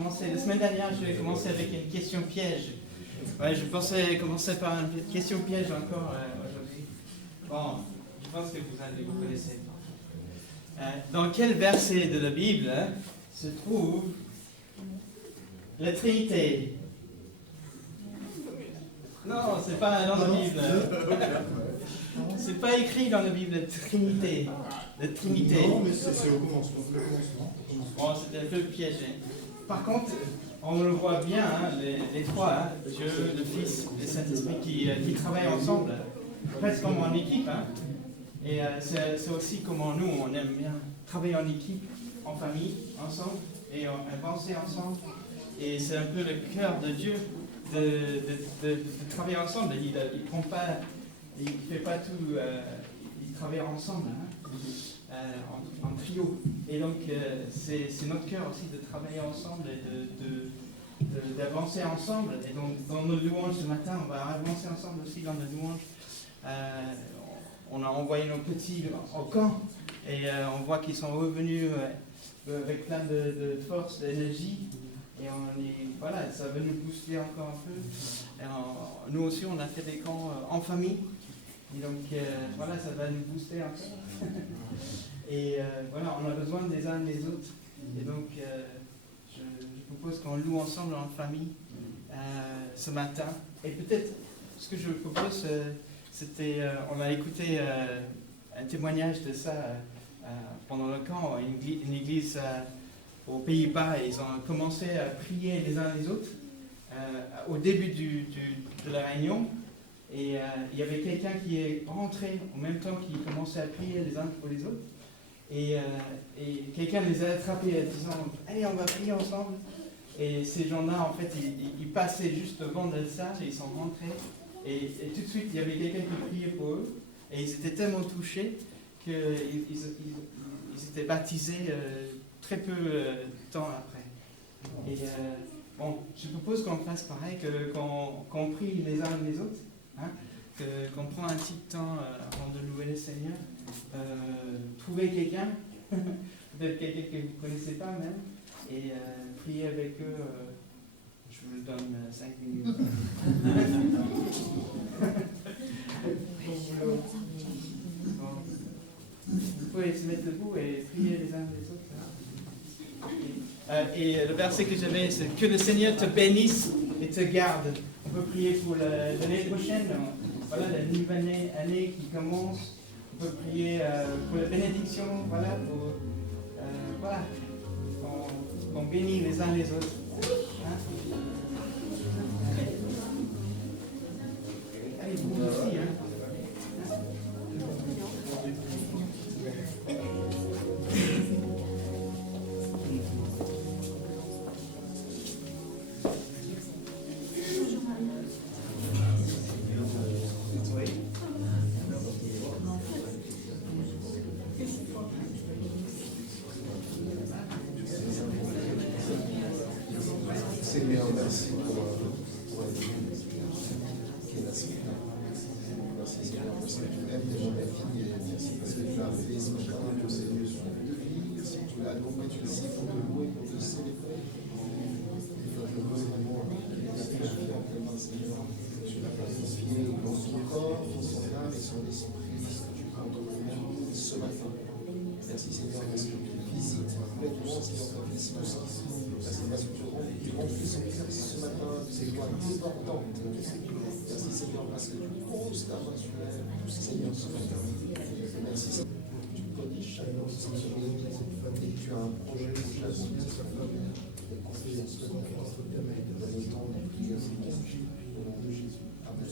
commencer. La semaine dernière, je vais commencer avec une question piège. Ouais, je pensais commencer par une question piège encore aujourd'hui. Bon, je pense que vous connaissez. Dans quel verset de la Bible se trouve la Trinité? Non, c'est pas dans la Bible. C'est pas écrit dans la Bible, la Trinité. La Trinité. Non, mais c'est au commencement. Le commencement. Bon, c'était un peu piégé. Par contre, on le voit bien, hein, les trois, Dieu, le Fils et le Saint-Esprit qui travaillent ensemble, presque comme en équipe. Hein. Et c'est aussi comment nous, on aime bien travailler en équipe, en famille, ensemble, et avancer ensemble. Et c'est un peu le cœur de Dieu de travailler ensemble. Il ne prend pas, il ne fait pas tout, il travaille ensemble. Hein. En trio. Et donc, c'est notre cœur aussi de travailler ensemble et d'avancer ensemble. Et donc, dans nos louanges ce matin, on va avancer ensemble aussi dans nos louanges. On a envoyé nos petits au camp et on voit qu'ils sont revenus avec plein de force, d'énergie. Et voilà, ça va nous booster encore un peu. Et nous aussi, on a fait des camps en famille. Et donc, voilà, ça va nous booster encore. Et voilà, on a besoin des uns des autres. Et donc, je propose qu'on loue ensemble en famille ce matin. Et peut-être, ce que je propose, c'était, on a écouté un témoignage de ça pendant le camp, une église aux Pays-Bas. Ils ont commencé à prier les uns les autres au début de la réunion. Et il y avait quelqu'un qui est rentré en même temps qu'il commençait à prier les uns pour les autres. Et quelqu'un les a attrapés en disant « Allez, on va prier ensemble ». Et ces gens-là, en fait, ils passaient juste devant le salle et ils sont rentrés. Et tout de suite, il y avait quelqu'un qui priait pour eux. Et ils étaient tellement touchés qu'ils étaient baptisés très peu de temps après. Et bon, je propose qu'on fasse pareil, qu'on prie les uns les autres. Hein, qu'on prend un petit temps avant de louer le Seigneur, trouver quelqu'un, peut-être quelqu'un que vous ne connaissez pas même, et prier avec eux. Je vous donne 5 minutes. Vous pouvez se mettre debout et prier les uns les autres. Et le verset que j'avais, c'est que le Seigneur te bénisse et te garde. On peut prier pour l'année prochaine, voilà, la nouvelle année qui commence. On peut prier pour la bénédiction, voilà, pour, voilà, qu'on bénisse les uns les autres. Hein? Allez, vous aussi, hein? Seigneur, merci pour la vie qui est la semaine. Merci Seigneur parce que tu aimes déjà la vie et merci parce que tu as fait ce matin que ces lieux sont de vie. Merci que tu l'as accompagné ici pour te louer, pour te célébrer. Et pour te louer vraiment Seigneur, tu l'as pacifié dans son corps, dans son âme et son esprit, ce que tu prends dans le monde ce matin. Merci Seigneur parce que tu visites complètement ce qui est en ici. Merci parce que tu remplis son cœur ce matin de ces gloires débordantes. Merci Seigneur parce que tu poses ta main sur elle, Seigneur, ce matin. Merci Seigneur pour que tu connais chacun de ces familles et que tu as un projet pour chacun de ces familles. Et qu'on fait ce matin dans le temps de prière au nom de Jésus. Amen.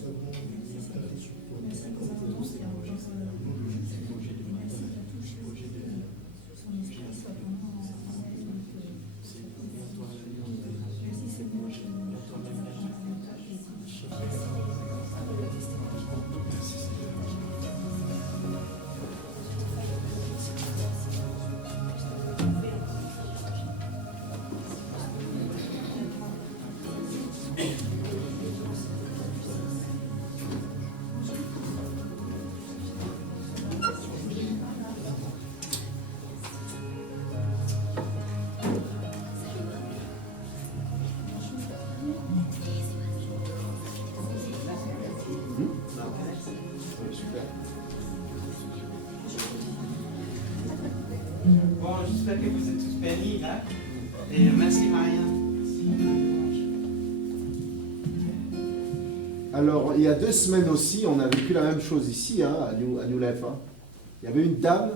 super. Bon, j'espère que vous êtes tous bénis là. Et merci Maria. Alors, il y a 2 semaines aussi, on a vécu la même chose ici, hein, à New Life. Hein. Il y avait une dame,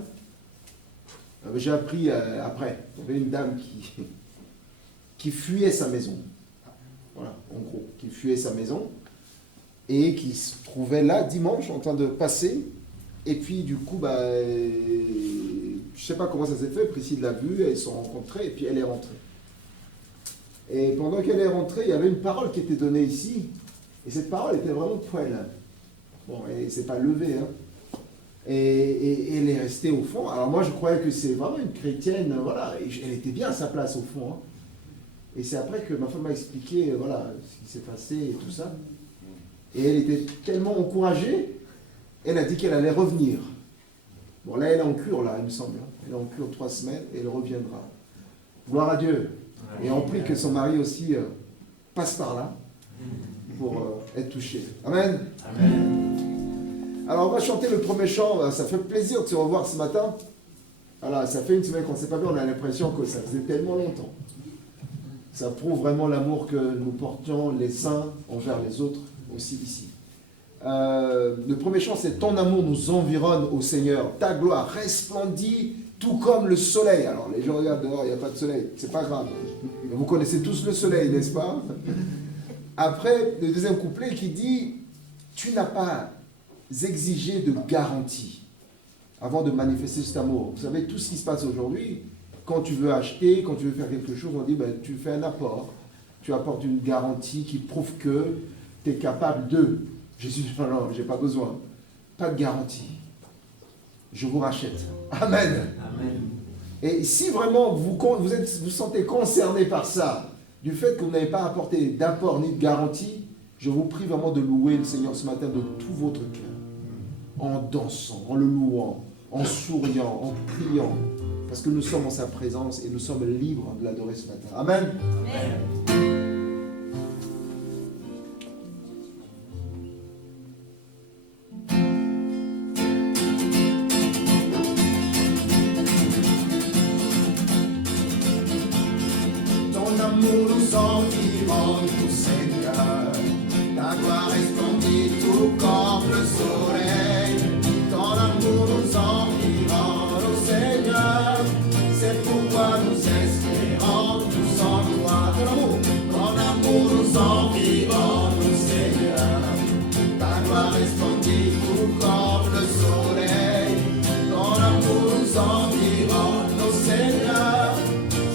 j'ai appris après, il y avait une dame qui fuyait sa maison. Voilà, en gros, qui fuyait sa maison et qui se trouvait là dimanche en train de passer. Et puis, du coup, je ne sais pas comment ça s'est fait, Priscille l'a vue, elles se sont rencontrées et puis elle est rentrée. Et pendant qu'elle est rentrée, il y avait une parole qui était donnée ici. Et cette parole était vraiment poêle. Bon, elle ne s'est pas levée. Hein. Et elle est restée au fond. Alors moi, je croyais que c'est vraiment une chrétienne. Voilà, et elle était bien à sa place au fond. Hein. Et c'est après que ma femme m'a expliqué voilà, ce qui s'est passé et tout ça. Et elle était tellement encouragée, elle a dit qu'elle allait revenir. Bon, là, elle est en cure, là, il me semble. Elle est en cure 3 semaines et elle reviendra. Gloire à Dieu. Et on prie que son mari aussi passe par là pour être touché. Amen. Amen. Alors, on va chanter le premier chant. Ça fait plaisir de se revoir ce matin. Voilà, ça fait une semaine qu'on ne s'est pas vu. On a l'impression que ça faisait tellement longtemps. Ça prouve vraiment l'amour que nous portions les saints envers les autres aussi ici. Le premier chant, c'est « Ton amour nous environne, ô Seigneur. Ta gloire resplendit tout comme le soleil. » Alors, les gens regardent dehors, il n'y a pas de soleil. C'est pas grave. Mais vous connaissez tous le soleil, n'est-ce pas? Après, le deuxième couplet qui dit « Tu n'as pas exigé de garantie avant de manifester cet amour. » Vous savez, tout ce qui se passe aujourd'hui, quand tu veux acheter, quand tu veux faire quelque chose, on dit tu fais un apport. Tu apportes une garantie qui prouve que tu es capable de. Jésus, non, je n'ai pas besoin. Pas de garantie. Je vous rachète. Amen. Amen. Et si vraiment vous sentez concerné par ça, du fait que vous n'avez pas apporté d'apport ni de garantie, je vous prie vraiment de louer le Seigneur ce matin de tout votre cœur. En dansant, en le louant, en souriant, en priant. Parce que nous sommes en sa présence et nous sommes libres de l'adorer ce matin. Amen. Amen. Ton amour nous environne, Seigneur. Ta gloire resplendit tout comme le soleil. Ton amour nous environne, ô Seigneur. C'est pourquoi nous espérons tous en toi. Ton amour nous environne, ô Seigneur. Ta gloire resplendit tout comme le soleil. Ton amour nous environne, ô Seigneur.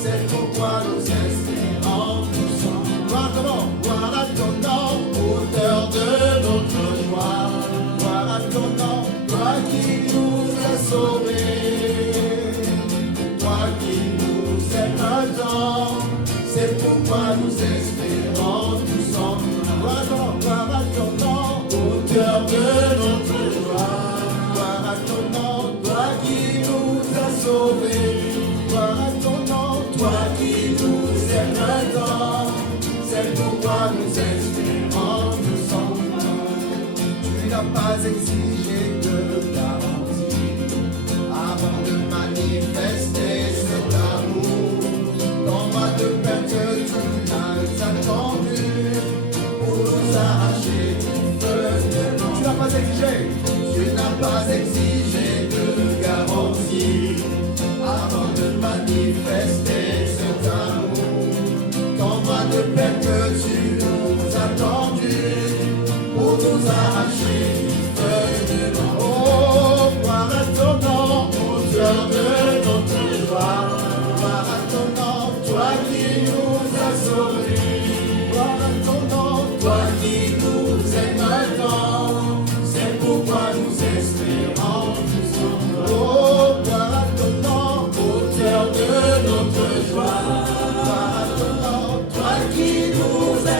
C'est pourquoi nous espérons tous en toi. Gloire à ton nom, auteur de notre joie. Gloire à ton nom, toi qui nous as sauvés. Toi qui nous aimes tant, c'est pourquoi nous espérons tous en toi. Gloire à ton nom, auteur de notre joie. Gloire à ton nom, toi qui nous as sauvés. Gloire à ton nom, toi qui nous aimes tant, c'est pourquoi nous espérons tous en toi. Tu n'as pas exigé de garantie avant de manifester cet amour. Ton bras de peine que tu n'as attendu pour nous arracher du feu de l'enfer. Tu n'as pas exigé. Tu n'as pas exigé de garantie avant de manifester cet amour. Ton bras de peine que tu nous as tendu pour nous arracher du feu de l'enfer. Oh, gloire à ton nom, auteur de notre joie. Gloire à ton nom, toi qui nous as sauvés. Gloire à ton nom, toi qui nous aimes tant. C'est pourquoi nous espérons tous en toi. Oh, gloire à ton nom, auteur de notre joie. Gloire à ton nom, toi qui nous aimes.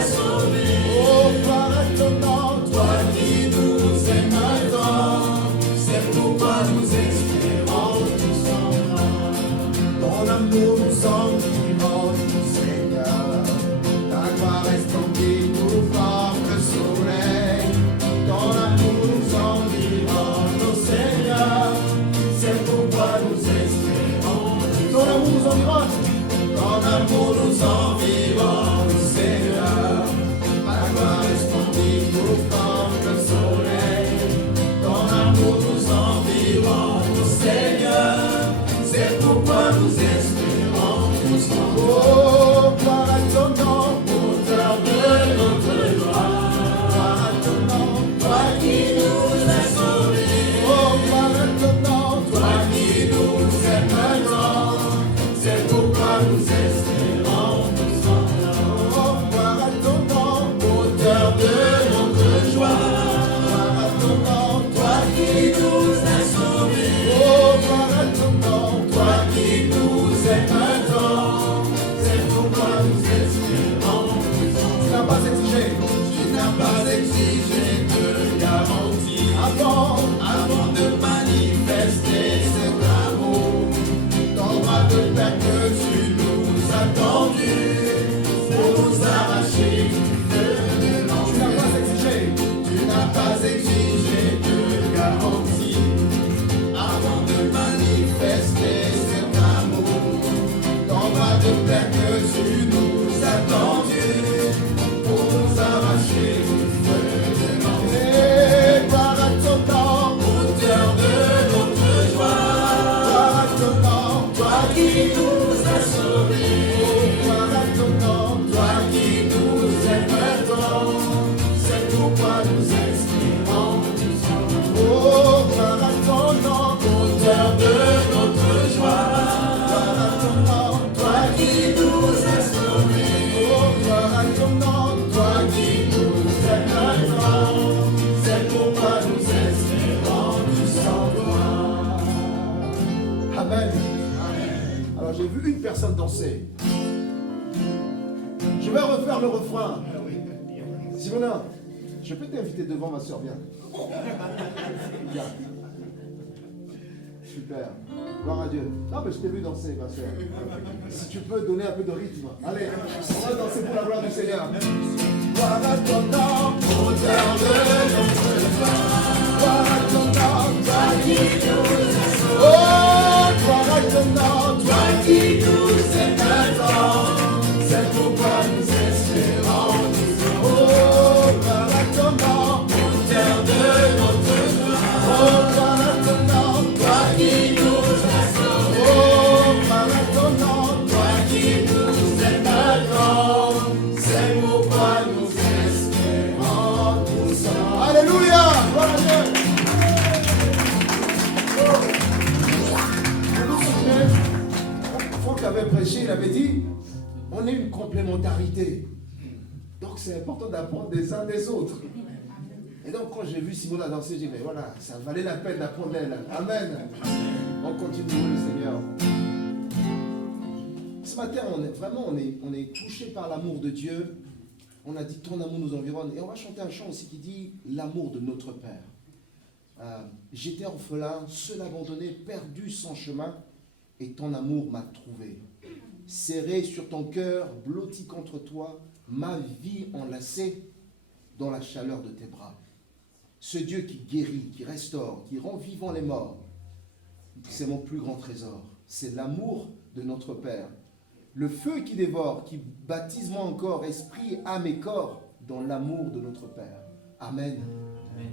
Jésus nous a tendus pour nous arracher du feu de l'enfer. Gloire à ton nom, auteur de notre joie. Gloire à ton nom, toi qui nous as sauvés. Gloire à ton nom, toi qui nous aimes tant. C'est pourquoi nous espérons du sang. Oh, gloire à ton nom, auteur de notre joie. Gloire à ton nom, toi qui nous as sauvés. Oh, gloire à ton nom, toi qui nous aimes tant. C'est pourquoi nous espérons du sang de toi. Amen. Alors j'ai vu une personne danser. Je vais refaire le refrain. Simona, je peux t'inviter devant, ma soeur, viens. Viens. Super. Gloire à Dieu. Non, mais je t'ai vu danser, ma soeur. Si tu peux donner un peu de rythme. Allez, on va danser pour la gloire du Seigneur. Gloire à ton nom, auteur de notre joie. Gloire à ton nom, toi qui nous as sauvés. Oh, gloire à ton nom, toi qui nous aimes tant. C'est pourquoi nous espérons du sang. Oh, gloire à ton nom, auteur de notre joie. Oh, gloire à ton nom, toi qui nous as sauvés. Oh, gloire à ton nom, toi qui nous aimes tant. C'est pourquoi nous espérons du sang. Alléluia, gloire à Dieu. Vous vous souvenez, Franck avait prêché, il avait dit, on est une complémentarité. Donc c'est important d'apprendre des uns des autres. Et donc quand j'ai vu Simona danser, j'ai dit, mais voilà, ça valait la peine d'apprendre d'elle. Amen. On continue de louer le Seigneur. Ce matin, on est touché par l'amour de Dieu. On a dit, ton amour nous environne. Et on va chanter un chant aussi qui dit, l'amour de notre Père. J'étais orphelin, seul abandonné, perdu sans chemin, et ton amour m'a trouvé. Serré sur ton cœur, blotti contre toi, ma vie enlacée dans la chaleur de tes bras. Ce Dieu qui guérit, qui restaure, qui rend vivants les morts, c'est mon plus grand trésor. C'est l'amour de notre Père. Le feu qui dévore, qui baptise moi encore, esprit, âme et corps, dans l'amour de notre Père. Amen. Amen.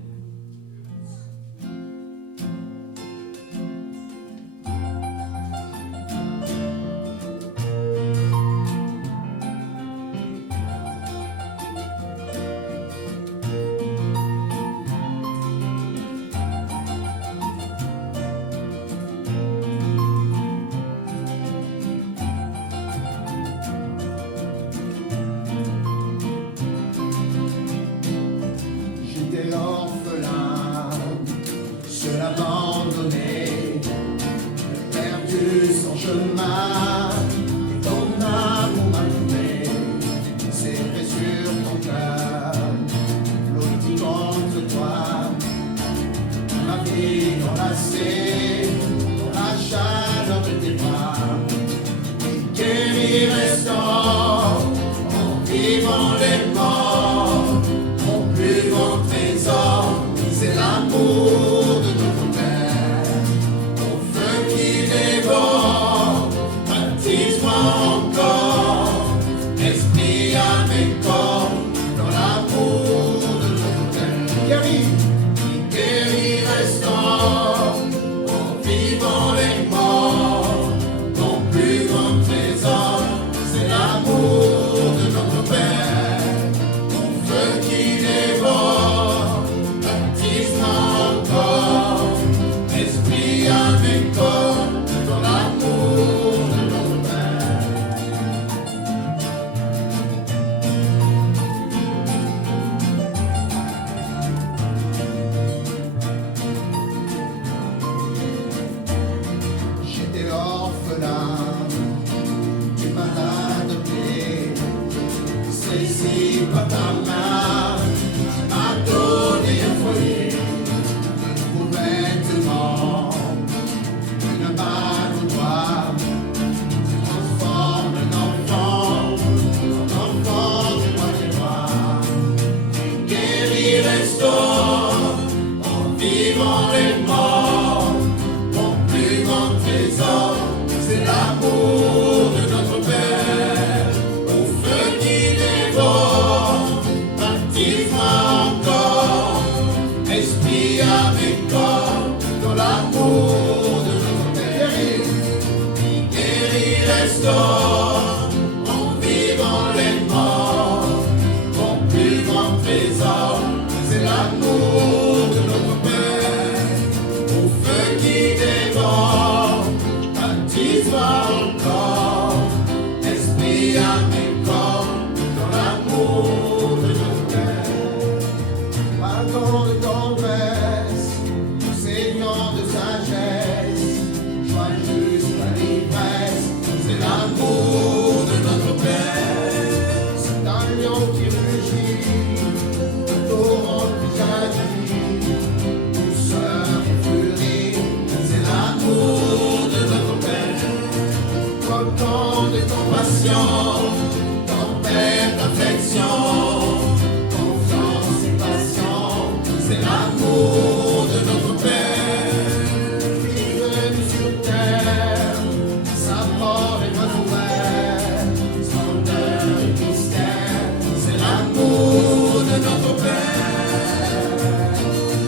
L'amour de notre Père. à mes corps dans l'amour de notre Père. Pas tant de tendresse, saignant de sagesse, joie jusqu'à l'ivresse, c'est l'amour de notre Père. C'est un lion qui rugit, un torrent qui jaillit, douceur et furie, c'est l'amour de notre Père. Tant de compassion, tempête d'affection, confiance et patience, c'est l'amour de notre Père. Vivre sur terre, sa mort est notre ouvert, splendeur et mystère, c'est l'amour de notre Père.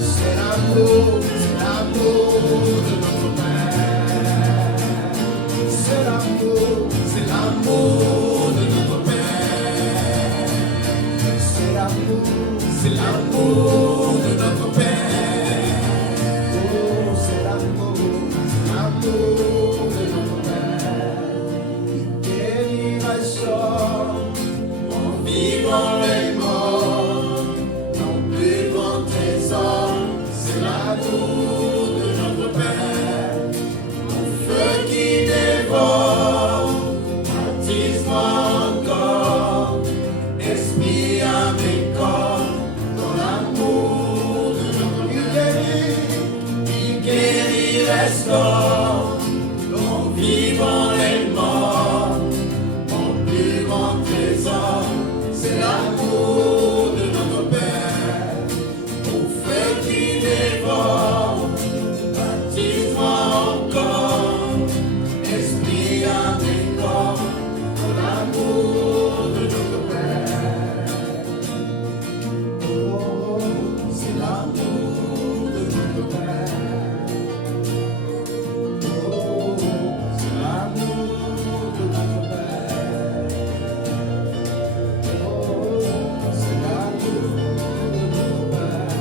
C'est l'amour de notre Père. C'est l'amour de notre Père. C'est l'amour de notre Père. Oh, c'est l'amour de notre Père. Qui guérit, restaure, en vivant les morts, non plus grand trésor. C'est l'amour de notre Père. Mon feu qui dévore, baptise-moi encore, esprit à mes corps, dans l'amour de notre Père. Il guérit, restaure, en vivant les morts, mon plus grand trésor, c'est l'amour de notre Père. Mon feu qui dévore, baptise-moi encore, esprit à mes corps, dans l'amour de notre Père. Oh, c'est l'amour de notre Père. Oh, c'est l'amour de notre Père. Oh, c'est l'amour de notre Père.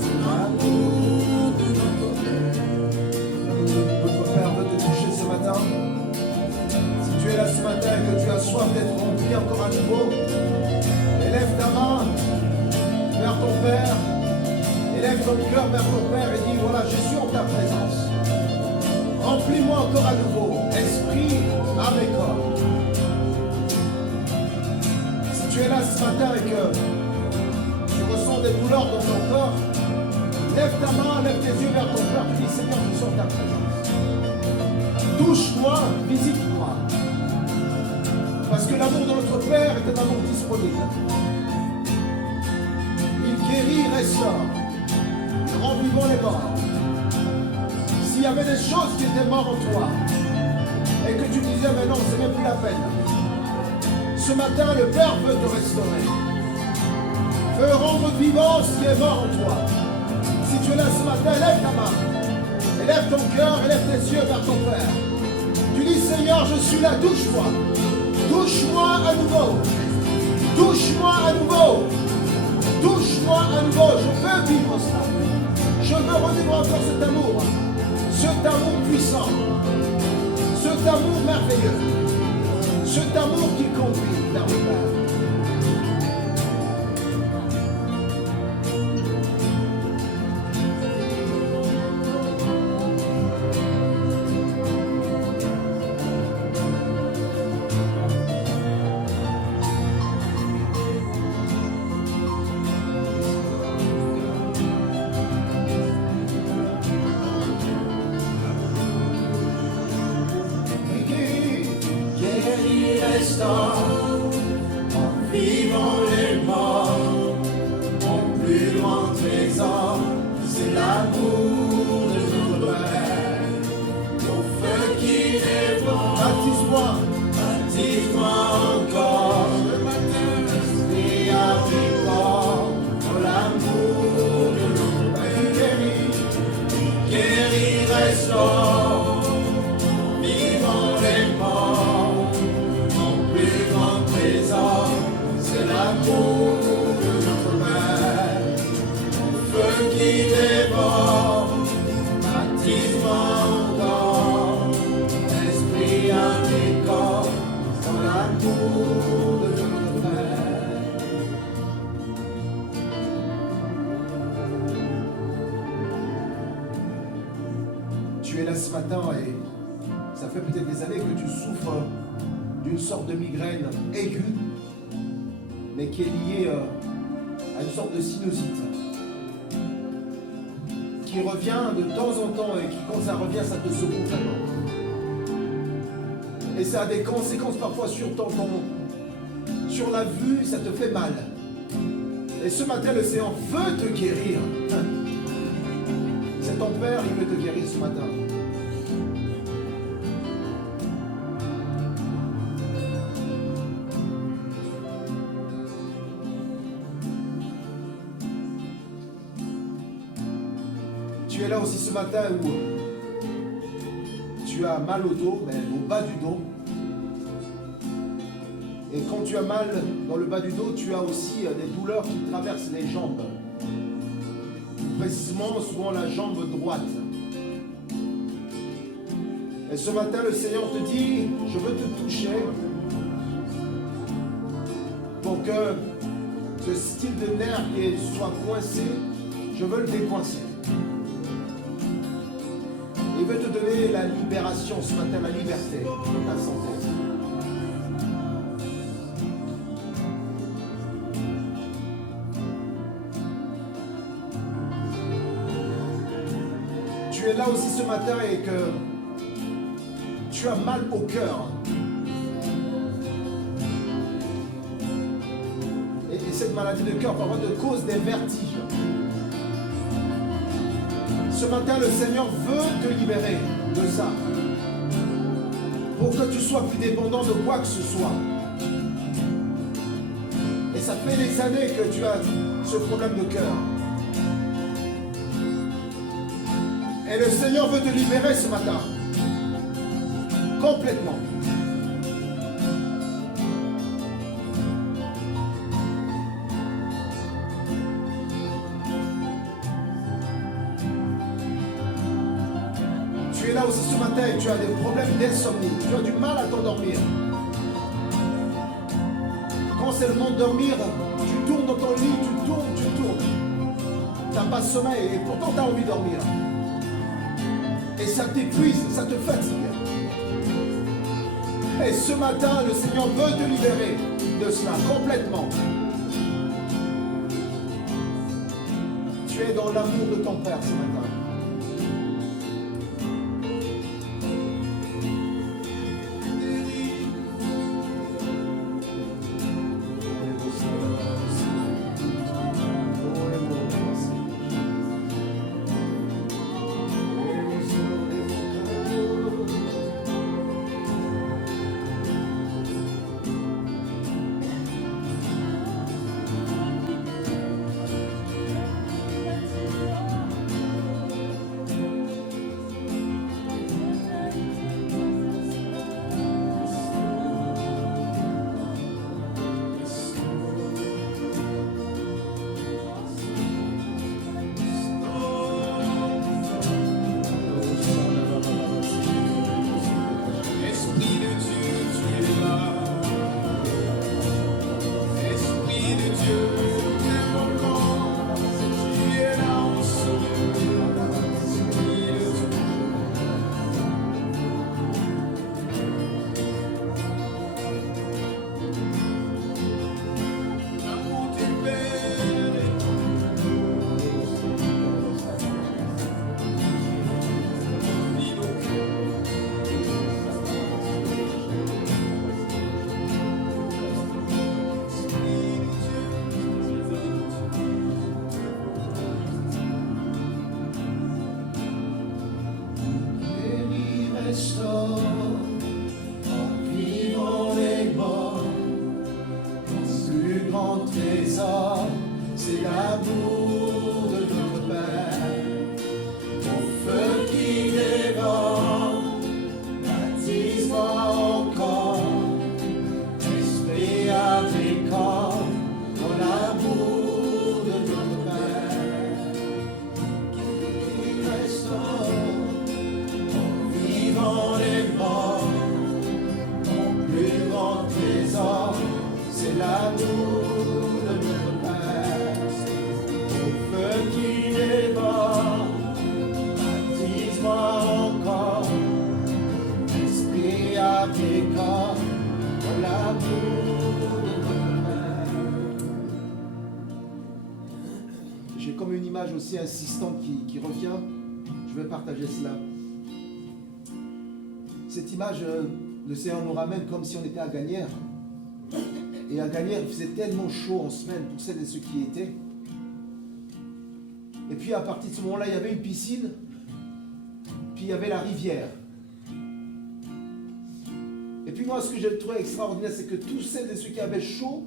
C'est l'amour de notre Père. Notre Père veut te toucher ce matin. Si tu es là ce matin et que tu as soif d'être rempli encore à nouveau, élève ta main vers ton Père, élève ton cœur vers ton Père et dis voilà, je suis en ta présence. Remplis-moi encore à nouveau, esprit, âme et corps. Si tu es là ce matin et que tu ressens des douleurs dans ton corps, lève ta main, lève tes yeux vers ton Père, dis Seigneur, je suis en ta présence. Touche-moi, visite-moi. Parce que l'amour de notre Père est un amour disponible. Il guérit, restaure, rend vivant les morts. S'il y avait des choses qui étaient mortes en toi, et que tu disais, mais non, c'est même plus la peine. Ce matin, le Père veut te restaurer. Veut rendre vivant ce qui est mort en toi. Si tu es là ce matin, lève ta main. Élève ton cœur, élève tes yeux vers ton Père. Tu dis, Seigneur, je suis là, touche-moi. Touche-moi à nouveau. Touche-moi à nouveau. Touche-moi à nouveau. Je veux vivre ça. Je veux revivre encore cet amour. Cet amour puissant. Cet amour merveilleux. Cet amour qui conduit vers le Père. En vivant les morts, mon plus grand trésor, c'est l'amour de notre Père. Mon feu qui dévore, baptise-moi encore. Le matin, esprit à mes corps, dans l'amour de notre Père. Guérit, restaure, vivant les morts. C'est l'amour matin et ça fait peut-être des années que tu souffres d'une sorte de migraine aiguë, mais qui est liée à une sorte de sinusite, qui revient de temps en temps et qui, quand ça revient, ça te secoue vraiment. Et ça a des conséquences parfois sur sur la vue, ça te fait mal. Et ce matin, le Seigneur veut te guérir. C'est ton Père, il veut te guérir ce matin. Tu es là aussi ce matin où tu as mal au dos, mais au bas du dos. Et quand tu as mal dans le bas du dos, tu as aussi des douleurs qui traversent les jambes. Précisément, souvent la jambe droite. Et ce matin, le Seigneur te dit, je veux te toucher pour que ce style de nerf qui soit coincé, je veux le décoincer. Il veut te donner la libération ce matin, la liberté dans ta santé. Tu es là aussi ce matin et que tu as mal au cœur. Et cette maladie de cœur parfois te cause des vertiges. Ce matin, le Seigneur veut te libérer de ça. Pour que tu sois plus dépendant de quoi que ce soit. Et ça fait des années que tu as ce problème de cœur. Et le Seigneur veut te libérer ce matin. Complètement. Tu es là aussi ce matin et tu as des problèmes d'insomnie. Tu as du mal à t'endormir. Quand c'est le moment de dormir, tu tournes dans ton lit, tu tournes. Tu n'as pas de sommeil et pourtant tu as envie de dormir. Et ça t'épuise, ça te fatigue. Et ce matin, le Seigneur veut te libérer de cela complètement. Tu es dans l'amour de ton Père ce matin. Africa, dans l'amour de notre Père. J'ai comme une image aussi insistante qui revient. Je vais partager cela. Cette image, le Seigneur nous ramène comme si on était à Gagnères. Et à Gagnères, il faisait tellement chaud en semaine pour celles et ceux qui y étaient. Et puis à partir de ce moment-là, il y avait une piscine, puis il y avait la rivière. Et puis moi, ce que j'ai trouvé extraordinaire, c'est que tous celles et ceux qui avaient chaud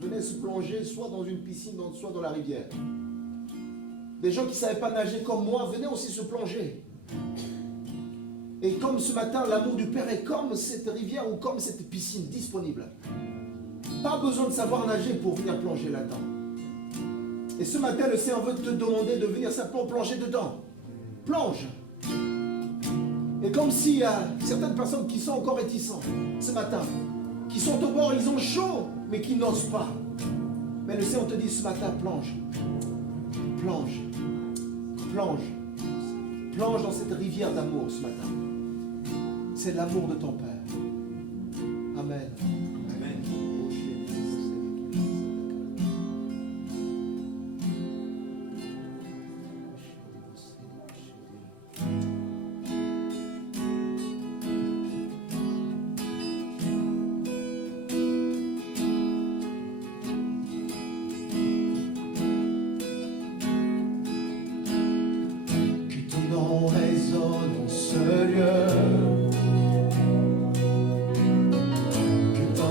venaient se plonger soit dans une piscine, soit dans la rivière. Des gens qui ne savaient pas nager comme moi venaient aussi se plonger. Et comme ce matin, l'amour du Père est comme cette rivière ou comme cette piscine disponible. Pas besoin de savoir nager pour venir plonger là-dedans. Et ce matin, le Seigneur veut te demander de venir simplement plonger dedans. Plonge. Et comme s'il y a certaines personnes qui sont encore réticentes ce matin, qui sont au bord, ils ont chaud, mais qui n'osent pas. Mais le Seigneur te dit ce matin, plonge. Plonge. Plonge. Plonge dans cette rivière d'amour ce matin. C'est l'amour de ton Père. Amen. Amen. Que ton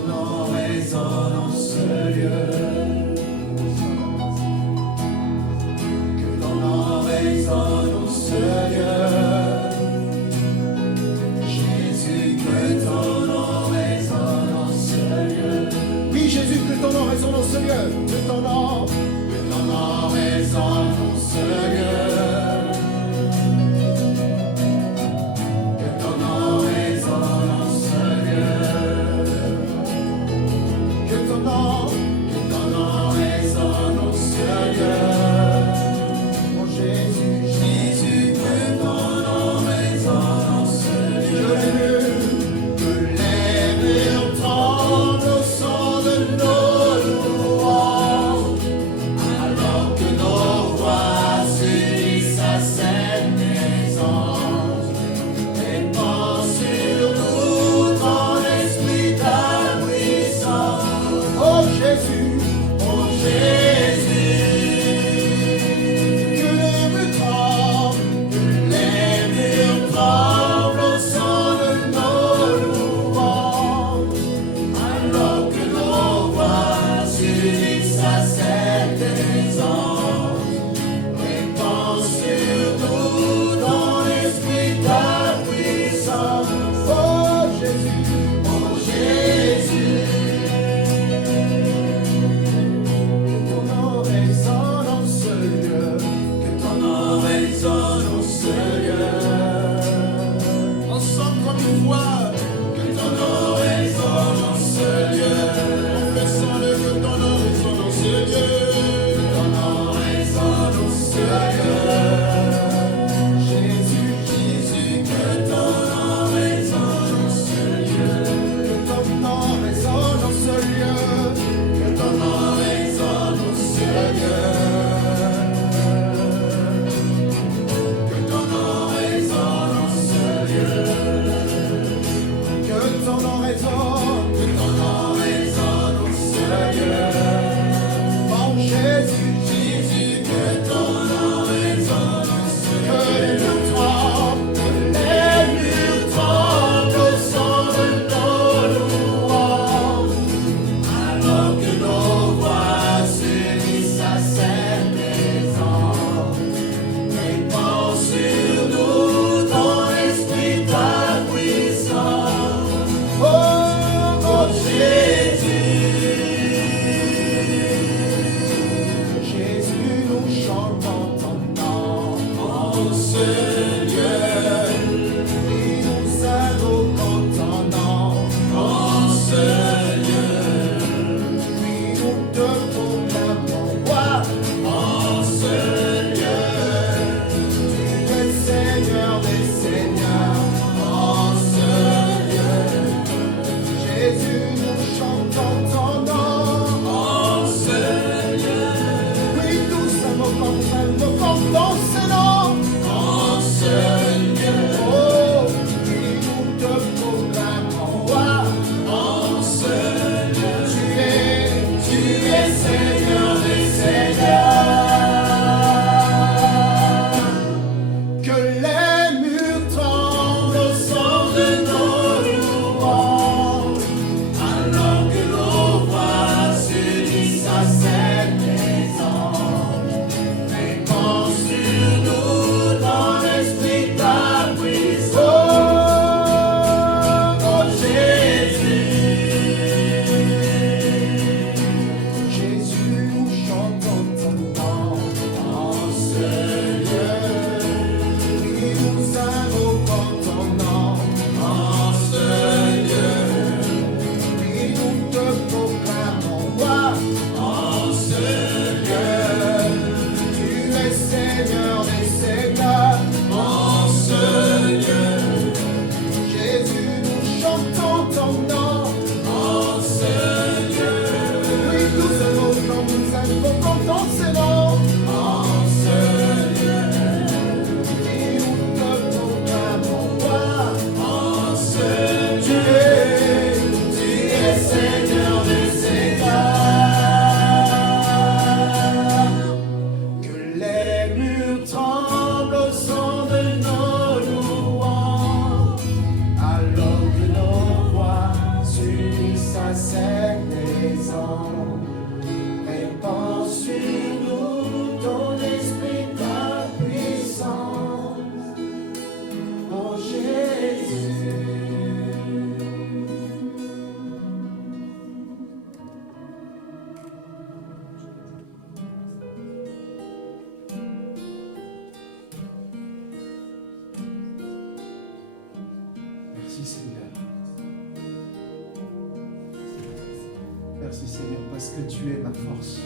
Merci Seigneur parce que tu es ma force.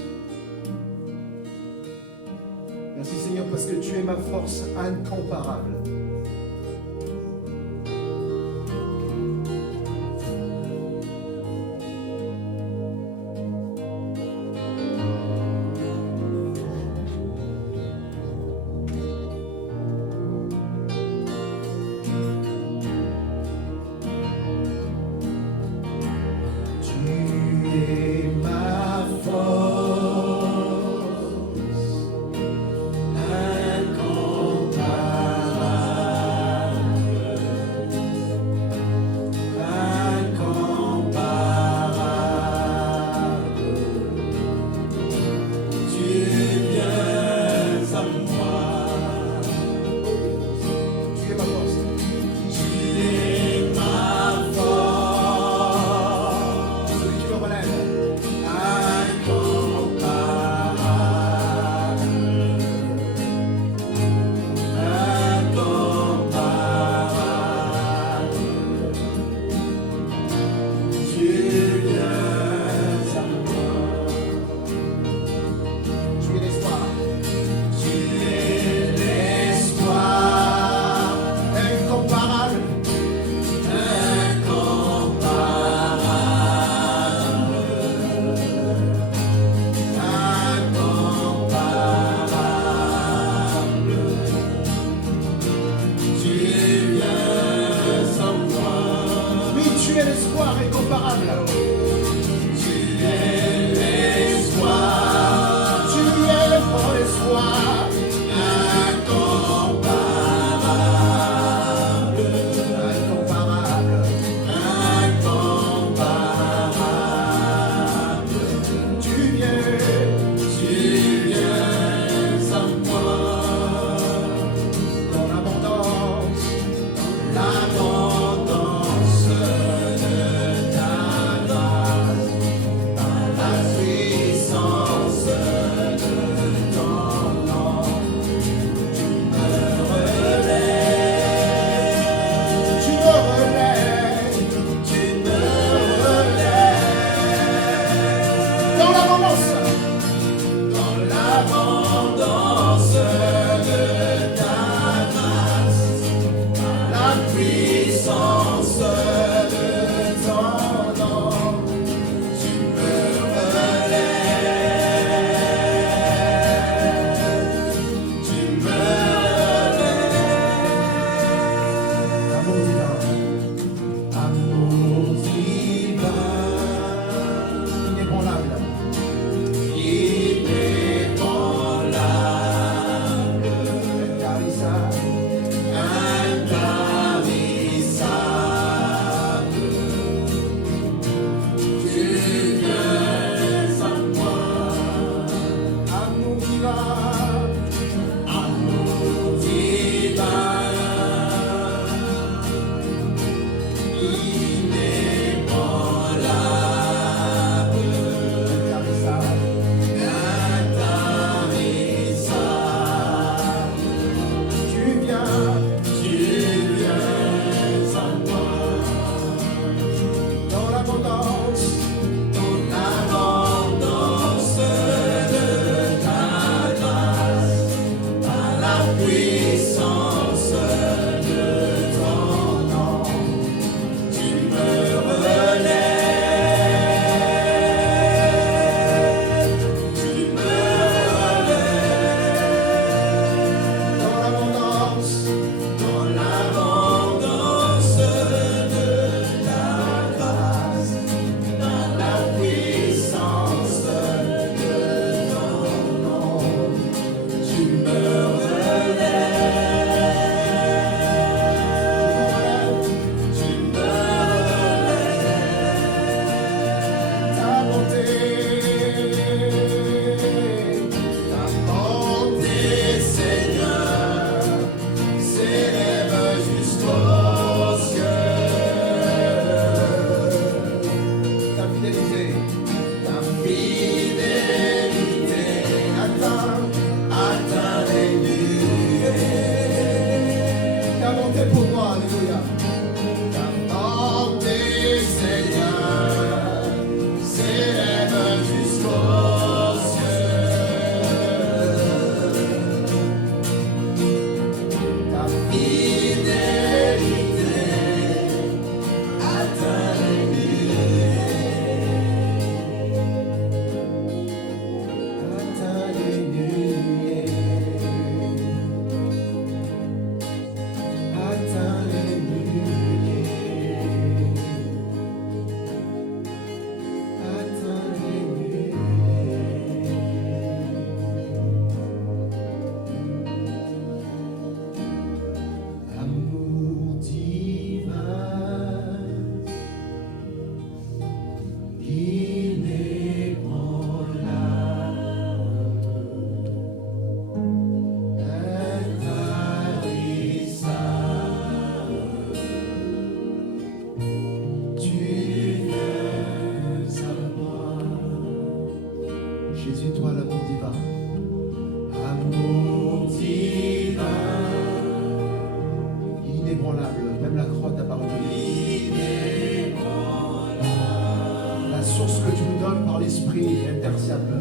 Merci Seigneur parce que tu es ma force incomparable. donne par l'Esprit intersiable.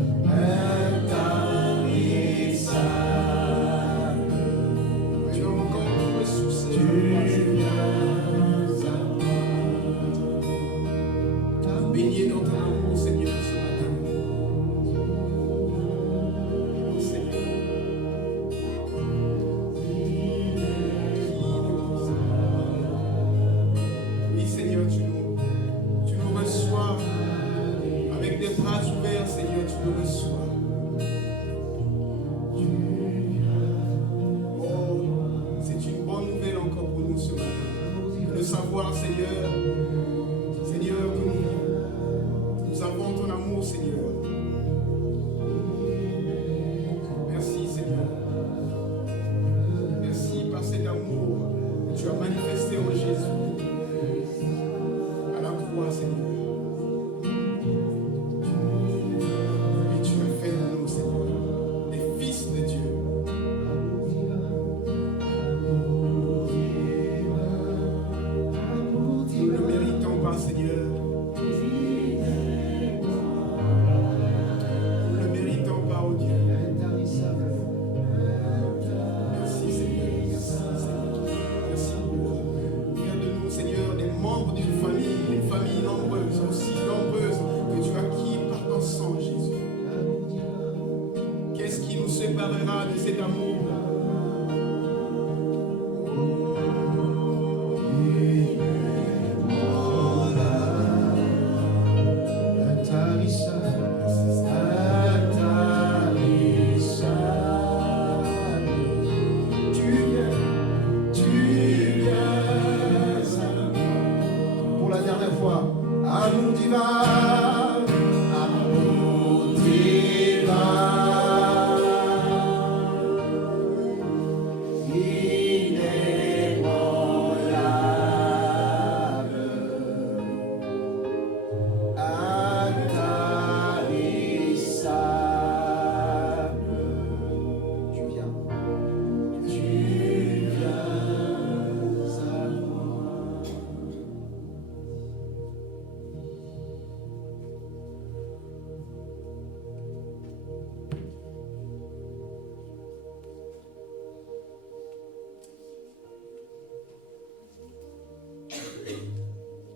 Baigné dans ton amour, Seigneur, ce matin. Oh, Seigneur. Oui, Seigneur, tu nous reçois avec des bras ouverts, Seigneur, tu nous reçois. Oh, c'est une bonne nouvelle encore pour nous ce matin. De savoir, Seigneur, que nous avons ton amour, Seigneur. Merci, Seigneur. Merci par cet amour que tu as manifesté en Jésus. À la croix, Seigneur. Et tu as fait de nous, Seigneur, des fils de Dieu. Nous ne le méritons pas, Seigneur. Séparera de cet amour. Pour la dernière fois, amour divin, amour divin.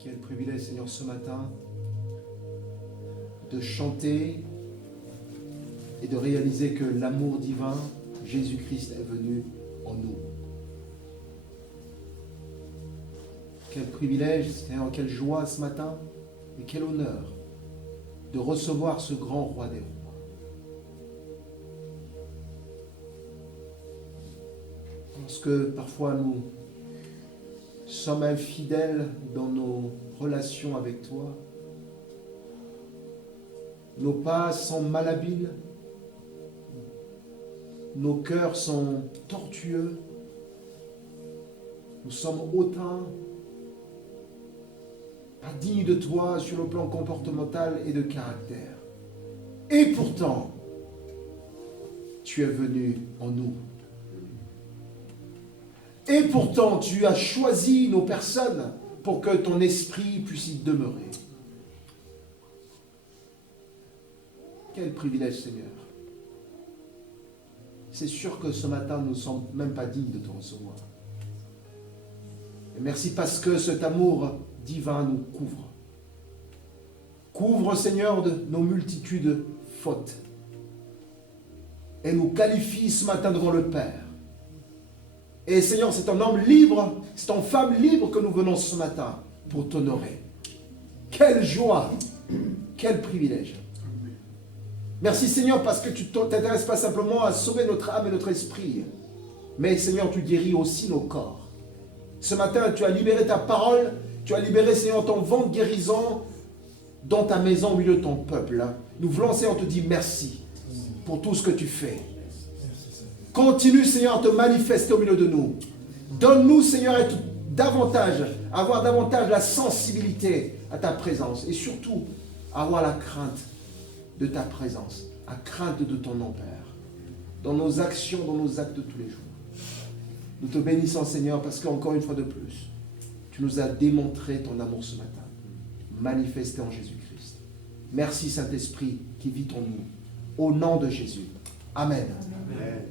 Quel privilège, Seigneur, ce matin, de chanter et de réaliser que l'amour divin, Jésus-Christ, est venu en nous. Quel privilège, Seigneur, quelle joie ce matin et quel honneur de recevoir ce grand roi des rois. Lorsque parfois nous sommes infidèles dans nos relations avec toi, nos pas sont malhabiles, nos cœurs sont tortueux, nous sommes hautains, pas dignes de toi sur le plan comportemental et de caractère. Et pourtant, tu es venu en nous. Et pourtant, tu as choisi nos personnes pour que ton esprit puisse y demeurer. Quel privilège, Seigneur. C'est sûr que ce matin, nous ne sommes même pas dignes de te recevoir. Et merci parce que cet amour divin nous couvre. Couvre, Seigneur, de nos multitudes fautes. Et nous qualifie ce matin devant le Père. Et Seigneur, c'est un homme libre, c'est une femme libre que nous venons ce matin pour t'honorer. Quelle joie, quel privilège. Merci Seigneur parce que tu ne t'intéresses pas simplement à sauver notre âme et notre esprit, mais Seigneur, tu guéris aussi nos corps. Ce matin, tu as libéré ta parole, tu as libéré Seigneur ton vent de guérison dans ta maison au milieu de ton peuple. Nous voulons Seigneur te dire merci pour tout ce que tu fais. Continue, Seigneur, à te manifester au milieu de nous. Donne-nous, Seigneur, avoir davantage la sensibilité à ta présence et surtout avoir la crainte de ta présence, la crainte de ton nom, Père, dans nos actions, dans nos actes de tous les jours. Nous te bénissons, Seigneur, parce qu'encore une fois de plus, tu nous as démontré ton amour ce matin, manifesté en Jésus-Christ. Merci Saint-Esprit qui vit en nous. Au nom de Jésus. Amen. Amen.